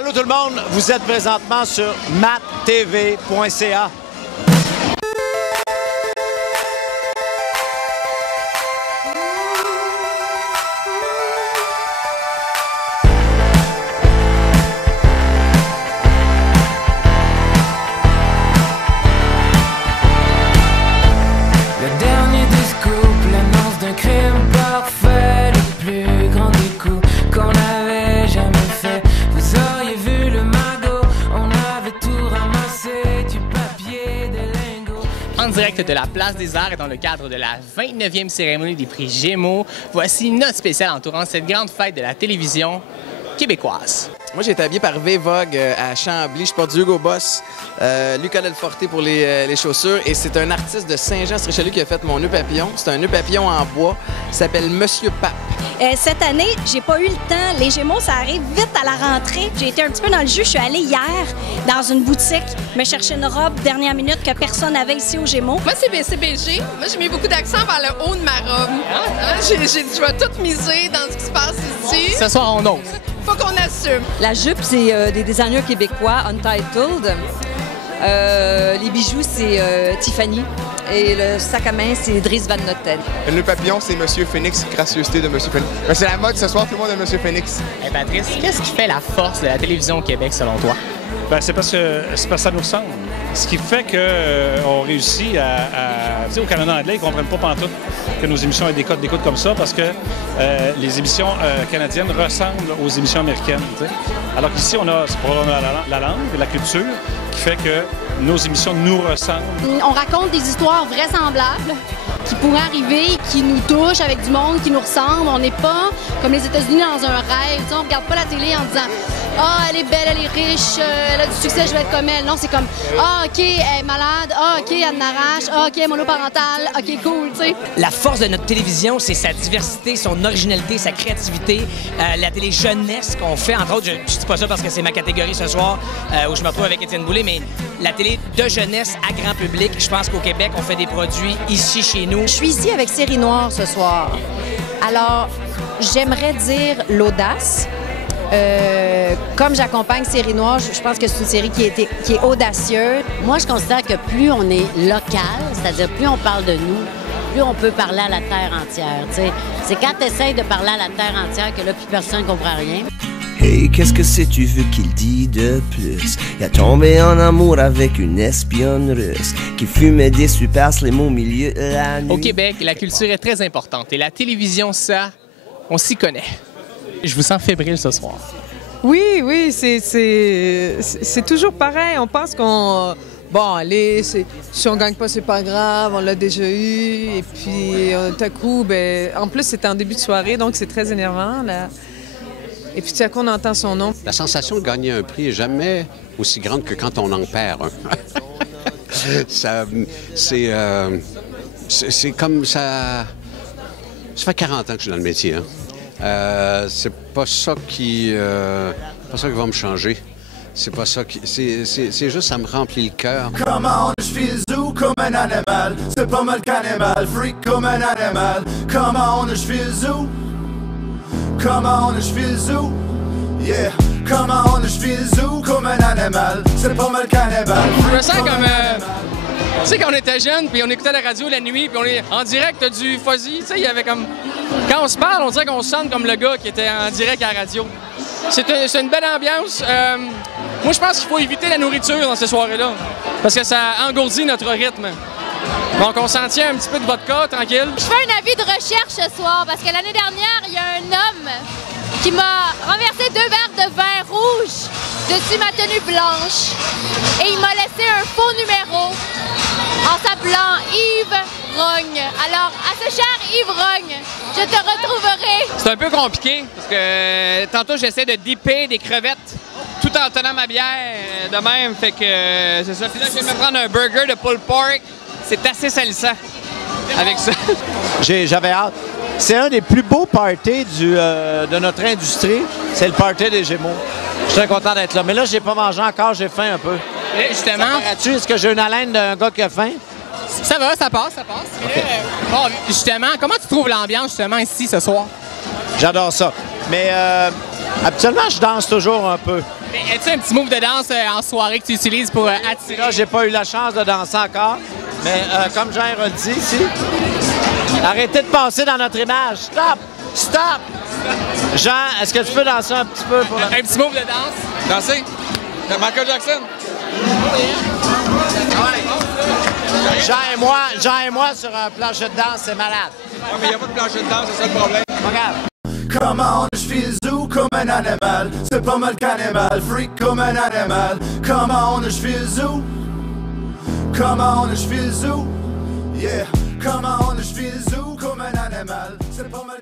Allô tout le monde, vous êtes présentement sur mattv.ca. En direct de la Place des Arts et dans le cadre de la 29e cérémonie des prix Gémeaux, voici une note spéciale entourant cette grande fête de la télévision québécoise. Moi, j'ai été habillé par V-Vogue à Chambly. Je porte du Hugo Boss, Luca Delforté pour les chaussures. Et c'est un artiste de Saint-Jean-sur-Richelieu qui a fait mon nœud papillon. C'est un nœud papillon en bois. Il s'appelle Monsieur Pape. Cette année, j'ai pas eu le temps. Les Gémeaux, ça arrive vite à la rentrée. J'ai été un petit peu dans le jus. Je suis allée hier dans une boutique me chercher une robe dernière minute que personne n'avait ici aux Gémeaux. Moi, c'est BCBG. Moi, j'ai mis beaucoup d'accent vers le haut de ma robe. J'ai dit, je vais tout miser dans ce qui se passe ici. Ce soir, on ose. Faut qu'on assume. La jupe, c'est des designers québécois, Untitled. Les bijoux, c'est Tiffany. Et le sac à main, c'est Dries Van Noten. Le papillon, c'est Monsieur Phoenix, gracieuseté de Monsieur Phoenix. C'est la mode ce soir, tout le monde est Monsieur Phoenix. Hey Patrice, qu'est-ce qui fait la force de la télévision au Québec, selon toi? Bien, c'est parce que ça nous ressemble. Ce qui fait qu'on réussit à tu sais, au Canada anglais, ils ne comprennent pas pantoute que nos émissions aient des codes d'écoute comme ça parce que les émissions canadiennes ressemblent aux émissions américaines. Tu sais. Alors qu'ici, on a probablement la langue et la culture qui fait que nos émissions nous ressemblent. On raconte des histoires vraisemblables qui pourraient arriver, qui nous touchent avec du monde, qui nous ressemble. On n'est pas comme les États-Unis dans un rêve. On ne regarde pas la télé en disant « Ah, elle est belle, elle est riche, elle a du succès, je vais être comme elle. » Non, c'est comme « Ah, OK, elle est malade. Ah, OK, elle n'arrache. Ah, OK, monoparentale. OK, cool. » tu sais. La force de notre télévision, c'est sa diversité, son originalité, sa créativité, la télé jeunesse qu'on fait. Entre autres, je ne dis pas ça parce que c'est ma catégorie ce soir où je me retrouve avec Étienne Boulay, mais la télé de jeunesse à grand public. Je pense qu'au Québec, on fait des produits ici, chez nous. Je suis ici avec Série Noire ce soir. Alors, j'aimerais dire l'audace. Comme j'accompagne Série Noire, je pense que c'est une série qui est audacieuse. Moi, je considère que plus on est local, c'est-à-dire plus on parle de nous, plus on peut parler à la terre entière. T'sais. C'est quand tu essaies de parler à la terre entière que là, plus personne ne comprend rien. Hey, qu'est-ce que c'est tu veux qu'il dit de plus? Il a tombé en amour avec une espionne russe qui fumait des super slim au milieu de la nuit. Au Québec, la culture est très importante et la télévision, ça, on s'y connaît. Je vous sens fébrile ce soir. Oui, c'est toujours pareil. On pense qu'on... Bon, allez, si on gagne pas, c'est pas grave, on l'a déjà eu. Et puis, tout à coup, ben, en plus, c'était en début de soirée, donc c'est très énervant, là. Et puis, tout à coup, on entend son nom. La sensation de gagner un prix n'est jamais aussi grande que quand on en perd un. C'est comme ça... Ça fait 40 ans que je suis dans le métier, hein. C'est pas ça qui va me changer. C'est pas ça qui... C'est juste, ça me remplit le cœur. Comment je file zoo comme un animal. C'est pas mal cannibal, freak comme un animal. Comment je file zoo. Comment je file zoo. Yeah. Comment je file zoo comme un animal. C'est pas mal cannibal. Je me sens comme... Tu sais, quand on était jeune, puis on écoutait la radio la nuit, puis on est en direct du Fuzzy, tu sais, il y avait comme... Quand on se parle, on dirait qu'on sonne comme le gars qui était en direct à la radio. C'est une belle ambiance. Moi, je pense qu'il faut éviter la nourriture dans ces soirées-là, parce que ça engourdit notre rythme. Donc, on s'en tient un petit peu de vodka, tranquille. Je fais un avis de recherche ce soir, parce que l'année dernière, il y a un homme qui m'a renversé 2 verres de vin rouge dessus ma tenue blanche. Et il m'a laissé un faux numéro en s'appelant Yves Rogne. Alors, à ce cher Yves Rogne, je te retrouverai. C'est un peu compliqué, parce que tantôt, j'essaie de dipper des crevettes tout en tenant ma bière de même. Fait que c'est ça. Puis là, je viens de me prendre un burger de pulled pork. C'est assez salissant avec ça. J'avais hâte. C'est un des plus beaux parties de notre industrie. C'est le party des Gémeaux. Je suis très content d'être là. Mais là, j'ai pas mangé encore, j'ai faim un peu. Et justement... Est-ce que j'ai une haleine d'un gars qui a faim? Ça va, ça passe. Okay. Bon, justement, comment tu trouves l'ambiance justement ici ce soir? J'adore ça. Mais Habituellement, je danse toujours un peu. Mais as-tu un petit move de danse en soirée que tu utilises pour attirer? Là, j'ai pas eu la chance de danser encore, mais comme Jean a dit ici, arrêtez de passer dans notre image. Stop! Stop! Jean, est-ce que tu peux danser un petit peu? Un petit move de danse? Danser? Michael Jackson? Jean et moi sur un plancher de danse, c'est malade. Ouais, mais il n'y a pas de plancher de danse, c'est ça le problème. Regarde. Comment je file zou comme un animal, c'est pas mal cannibal, freak comme un animal. Comment je file zou, comment je file zou, yeah. Comment je file zou comme un animal, c'est pas mal